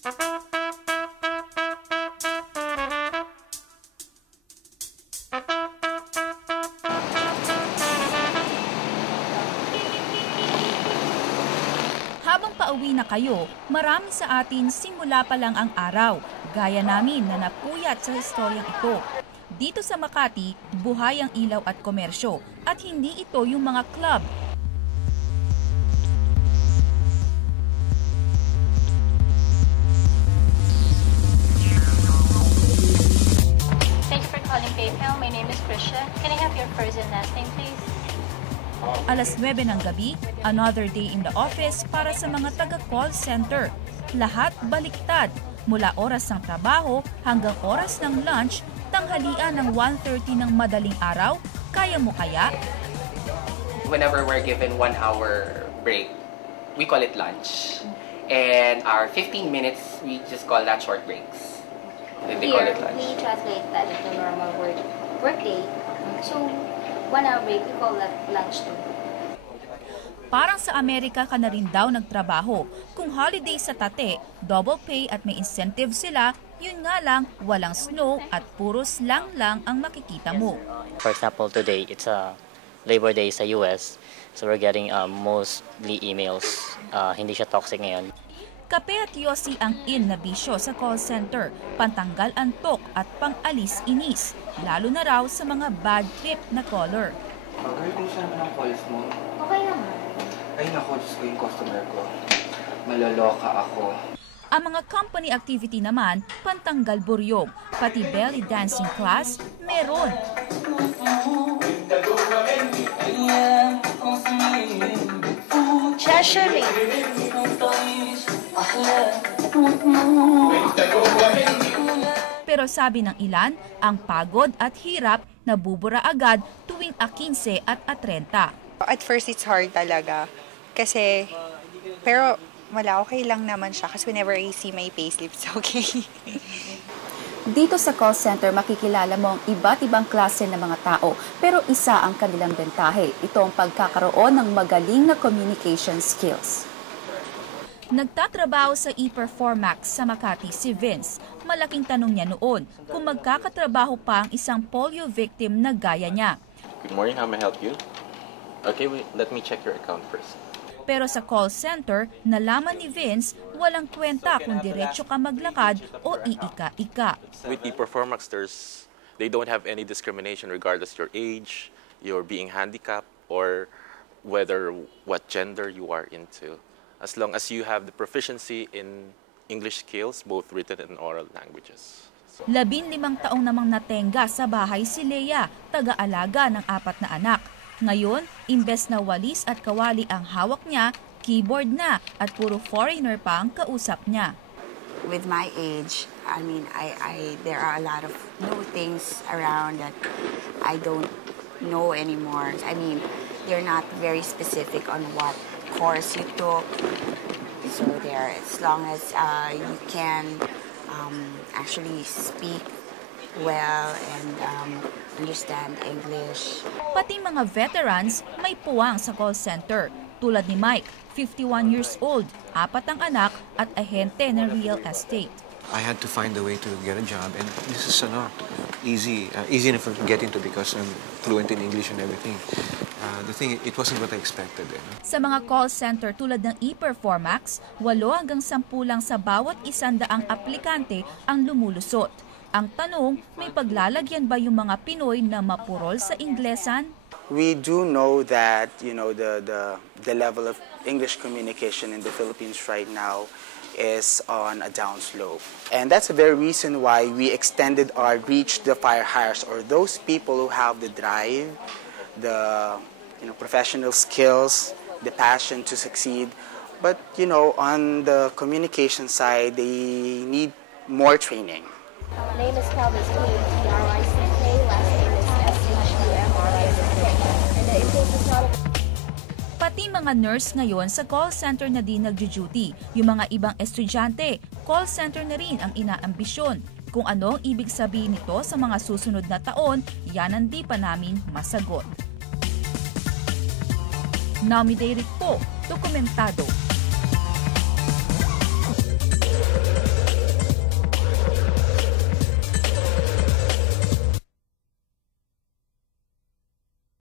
Habang pauwi na kayo, marami sa atin simula pa lang ang araw, gaya namin na napuyat sa historyang ito. Dito sa Makati, buhay ang ilaw at komersyo at hindi ito yung mga club. Thank you for calling PayPal. My name is Krisha. Can I have your first and last name, please? Alas 9 ng gabi, another day in the office para sa mga taga-call center. Lahat baliktad, mula oras ng trabaho hanggang oras ng lunch, tanghalian ng 1:30 ng madaling araw. Kaya mo kaya? Whenever we're given 1 hour break, we call it lunch. And our 15 minutes, we just call that short breaks. They call it lunch. We translate that into normal work day. So, 1 hour break, we call that lunch too. Parang sa Amerika ka na rin daw nagtrabaho. Kung holiday sa tate, double pay at may incentive sila, yun nga lang, walang snow at puro slang lang ang makikita mo. For example, today, it's a Labor Day sa US. So we're getting mostly emails. Hindi siya toxic ngayon. Kape at yosi ang in na bisyo sa call center, pantanggal antok at pangalis inis, lalo na raw sa mga bad trip na caller. Girl, kung saan naman ang calls mo? Okay naman. Ay nako, Diyos ko yung customer ko. Maloloka ako. Ang mga company activity naman, pantanggal buryog, pati belly dancing class, meron. Cheshire Pero sabi ng ilan, ang pagod at hirap nabubura agad tuwing 15 at 30. At first, it's hard talaga. Pero wala, okay lang naman siya. Kasi whenever I see my payslip, it's okay. Dito sa call center, makikilala mo ang iba't ibang klase ng mga tao. Pero isa ang kanilang bentahe. Ito ang pagkakaroon ng magaling na communication skills. Nagtatrabaho sa e-Performax sa Makati si Vince. Malaking tanong niya noon kung magkakatrabaho pa ang isang polio victim na gaya niya. Good morning, how may I help you? Okay, wait, let me check your account first. Pero sa call center, nalaman ni Vince, walang kwenta kung diretso ka maglakad o iika-ika. With e-Performaxers, they don't have any discrimination regardless your age, your being handicapped, or what gender you are into. As long as you have the proficiency in English skills, both written and oral languages. 15 taong namang natenga sa bahay si Leia, taga-alaga ng 4 na anak. Ngayon, imbes na walis at kawali ang hawak niya, keyboard na at puro foreigner pa ang kausap niya. With my age, I mean, there are a lot of new things around that I don't know anymore. I mean, they're not very specific on what course you took. So there, as long as you can actually speak well and understand English. Pati mga veterans may puwang sa call center. Tulad ni Mike, 51 years old, 4 ang anak at ahente ng real estate. I had to find a way to get a job, and this is easy enough to get into because I'm fluent in English and everything. The thing, it wasn't what I expected. Sa mga call center tulad ng e-Performax, 8 hanggang 10 lang sa bawat 100 aplikante ang lumulusot. Ang tanong, may paglalagyan ba yung mga Pinoy na mapurol sa Inglesan? We do know that, the level of English communication in the Philippines right now is on a downslope. And that's the very reason why we extended our reach to the fire hires, or those people who have the drive, the professional skills, the passion to succeed. But, on the communication side, they need more training. My name is Calvin, K-T-R-I-C-K, last name is S-H-U-M-R-I-C-K. And the important product... Pati mga nurse ngayon sa call center na din nagjo-duty. Yung mga ibang estudyante, call center na rin ang inaambisyon. Kung ano ang ibig sabihin nito sa mga susunod na taon, yan ang di pa namin masagot. Naomi Dayrick po, Dokumentado.